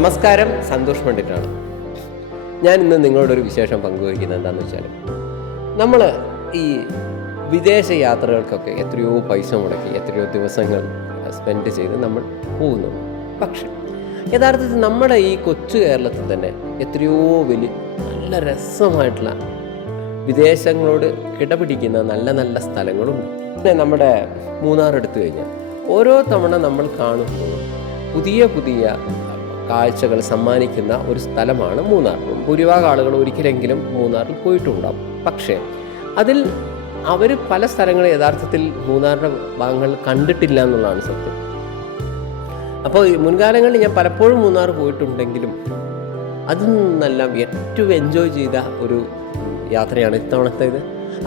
നമസ്കാരം, സന്തോഷ് പണ്ഡിറ്റാണ്. ഞാൻ ഇന്ന് നിങ്ങളോടൊരു വിശേഷം പങ്കുവയ്ക്കുന്നത് എന്താണെന്ന് വെച്ചാൽ, നമ്മൾ ഈ വിദേശ യാത്രകൾക്കൊക്കെ എത്രയോ പൈസ മുടക്കി എത്രയോ ദിവസങ്ങൾ സ്പെൻഡ് ചെയ്ത് നമ്മൾ പോകുന്നുണ്ട്. പക്ഷെ യഥാർത്ഥത്തിൽ നമ്മുടെ ഈ കൊച്ചു കേരളത്തിൽ തന്നെ എത്രയോ വലിയ നല്ല രസമായിട്ടുള്ള വിദേശങ്ങളോട് കിടപിടിക്കുന്ന നല്ല നല്ല സ്ഥലങ്ങളുണ്ട്. പിന്നെ നമ്മുടെ മൂന്നാർ എടുത്തു കഴിഞ്ഞാൽ ഓരോ തവണ നമ്മൾ കാണുമ്പോൾ പുതിയ പുതിയ കാഴ്ചകൾ സമ്മാനിക്കുന്ന ഒരു സ്ഥലമാണ് മൂന്നാർ. ഭൂരിഭാഗം ആളുകൾ ഒരിക്കലെങ്കിലും മൂന്നാറിൽ പോയിട്ടുണ്ടാകും. പക്ഷേ അതിൽ അവർ പല സ്ഥലങ്ങളും യഥാർത്ഥത്തിൽ മൂന്നാറിൻ്റെ ഭാഗങ്ങൾ കണ്ടിട്ടില്ല എന്നുള്ളതാണ് സത്യം. അപ്പോൾ മുൻകാലങ്ങളിൽ ഞാൻ പലപ്പോഴും മൂന്നാർ പോയിട്ടുണ്ടെങ്കിലും അതിൽ നിന്നെല്ലാം ഏറ്റവും എൻജോയ് ചെയ്ത ഒരു യാത്രയാണ് ഇത്തവണത്തേത്.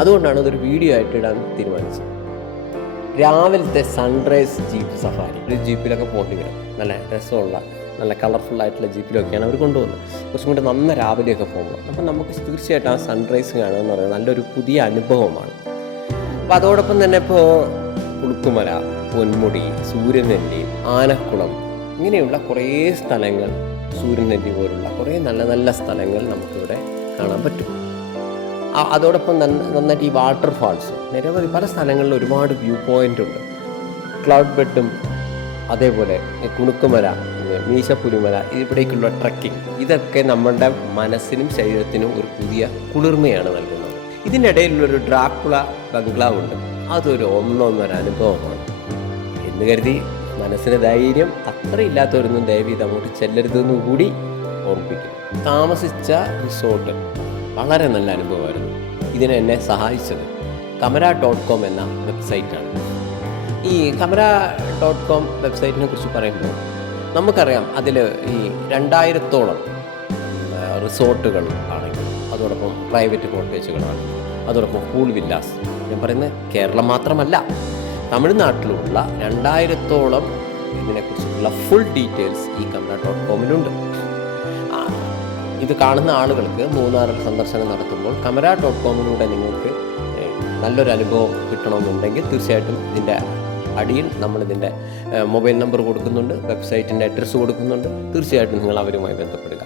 അതുകൊണ്ടാണ് അതൊരു വീഡിയോ ആയിട്ട് ഇടാൻ തീരുമാനിച്ചത്. രാവിലത്തെ സൺറൈസ് ജീപ്പ് സഫാരി, ഒരു ജീപ്പിലൊക്കെ പോകേണ്ടി വരും. നല്ല രസമുള്ള നല്ല കളർഫുള്ളായിട്ടുള്ള ജീപ്പിലൊക്കെയാണ് അവർ കൊണ്ടുവന്നത്. കുറച്ചും കൂടി നന്ന രാവിലെയൊക്കെ പോകുമ്പോൾ അപ്പം നമുക്ക് തീർച്ചയായിട്ടും ആ സൺറൈസ് കാണുക എന്ന് പറയുന്നത് നല്ലൊരു പുതിയ അനുഭവമാണ്. അപ്പോൾ അതോടൊപ്പം തന്നെ ഇപ്പോൾ കുളുക്കുമല, പൊന്മുടി, സൂര്യനെല്ലി, ആനക്കുളം ഇങ്ങനെയുള്ള കുറേ സ്ഥലങ്ങൾ, സൂര്യനെല്ലി പോലുള്ള കുറേ നല്ല നല്ല സ്ഥലങ്ങൾ നമുക്കിവിടെ കാണാൻ പറ്റും. അതോടൊപ്പം നന്നായിട്ട് ഈ വാട്ടർഫാൾസ്, നിരവധി പല സ്ഥലങ്ങളിൽ ഒരുപാട് വ്യൂ പോയിൻ്റ് ഉണ്ട്. ക്ലൗഡ് ബെഡും അതേപോലെ കുണുക്കുമല, മീശപ്പുലിമല, ഇവിടേക്കുള്ള ട്രക്കിംഗ്, ഇതൊക്കെ നമ്മുടെ മനസ്സിനും ശരീരത്തിനും ഒരു പുതിയ കുളിർമയാണ് നൽകുന്നത്. ഇതിനിടയിലുള്ളൊരു ഡ്രാക്കുള ബംഗ്ലാവ് ഉണ്ട്. അതൊരു ഒന്നൊന്നര അനുഭവമാണ് എന്ന് കരുതി മനസ്സിന് ധൈര്യം അത്ര ഇല്ലാത്തവരൊന്നും ദയവീത് അങ്ങോട്ട് ചെല്ലരുതെന്നും കൂടി ഓർമ്മിപ്പിക്കുന്നു. താമസിച്ച റിസോർട്ട് വളരെ നല്ല അനുഭവമായിരുന്നു. എന്നെ സഹായിച്ചത് camera.com എന്ന വെബ്സൈറ്റാണ്. ഈ camera.com വെബ്സൈറ്റിനെ കുറിച്ച് പറയുമ്പോൾ നമുക്കറിയാം, അതിൽ ഈ 2000-ഓളം റിസോർട്ടുകൾ ആണെങ്കിൽ, അതോടൊപ്പം പ്രൈവറ്റ് കോട്ടേജുകളാണെങ്കിൽ, അതോടൊപ്പം പൂൾ വില്ലാസ്, ഞാൻ പറയുന്നത് കേരളം മാത്രമല്ല തമിഴ്നാട്ടിലുള്ള 2000-ഓളം ഇതിനെക്കുറിച്ചുള്ള ഫുൾ ഡീറ്റെയിൽസ് ഈ camera.com-ലുണ്ട്. ഇത് കാണുന്ന ആളുകൾക്ക് മൂന്നാറിൽ സന്ദർശനം നടത്തുമ്പോൾ camera.com-ലൂടെ നിങ്ങൾക്ക് നല്ലൊരു അനുഭവം കിട്ടണമെന്നുണ്ടെങ്കിൽ തീർച്ചയായിട്ടും ഇതിൻ്റെ അടിയിൽ നമ്മളിതിൻ്റെ മൊബൈൽ നമ്പർ കൊടുക്കുന്നുണ്ട്, വെബ്സൈറ്റിൻ്റെ അഡ്രസ്സ് കൊടുക്കുന്നുണ്ട്. തീർച്ചയായിട്ടും നിങ്ങൾ അവരുമായി ബന്ധപ്പെടുക.